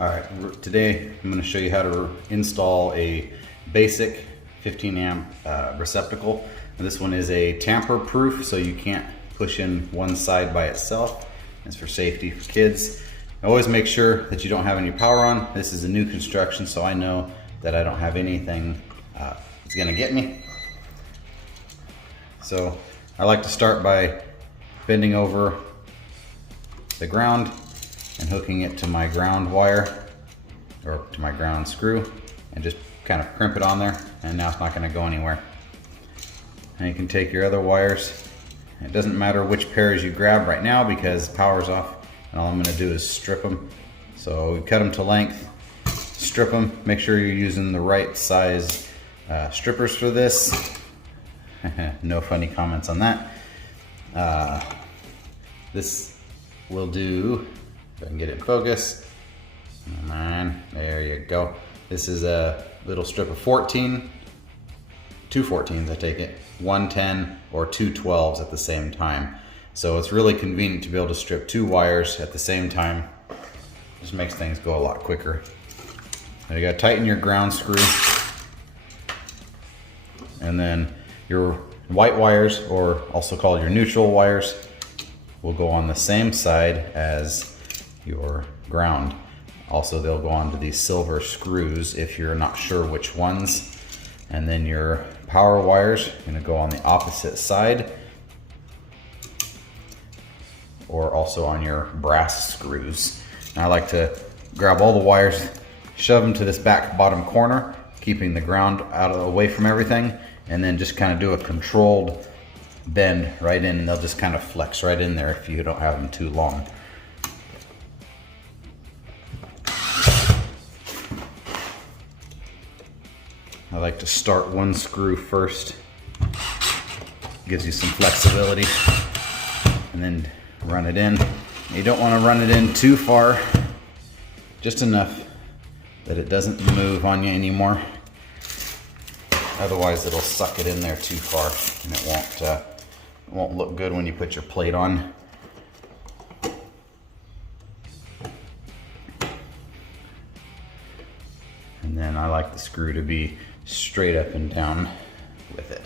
Alright, today I'm going to show you how to install a basic 15 amp receptacle. And this one is a tamper proof, so you can't push in one side by itself. It's for safety for kids. Always make sure that you don't have any power on. This is a new construction, so I know that I don't have anything that's going to get me. So I like to start by bending over the ground and hooking it to my ground wire or to my ground screw and just kind of crimp it on there, and now it's not going to go anywhere. And you can take your other wires. It doesn't matter which pairs you grab right now because power's off, and all I'm going to do is strip them. So we cut them to length, strip them, make sure you're using the right size strippers for this. No funny comments on that. This will do, if I can get it in focus. Come on, there you go. This is a little strip of 14, two 14s I take it, one 10 or two 12s at the same time. So it's really convenient to be able to strip two wires at the same time. Just makes things go a lot quicker. Now you gotta tighten your ground screw, and then your white wires, or also called your neutral wires, will go on the same side as your ground. Also, they'll go onto these silver screws if you're not sure which ones. And then your power wires are gonna go on the opposite side, or also on your brass screws. And I like to grab all the wires, shove them to this back bottom corner, keeping the ground away from everything, and then just kind of do a controlled bend right in, and they'll just kind of flex right in there if you don't have them too long. I like to start one screw first. Gives you some flexibility, and then run it in. You don't want to run it in too far, just enough that it doesn't move on you anymore. Otherwise it'll suck it in there too far, and it won't look good when you put your plate on. And then I like the screw to be straight up and down with it.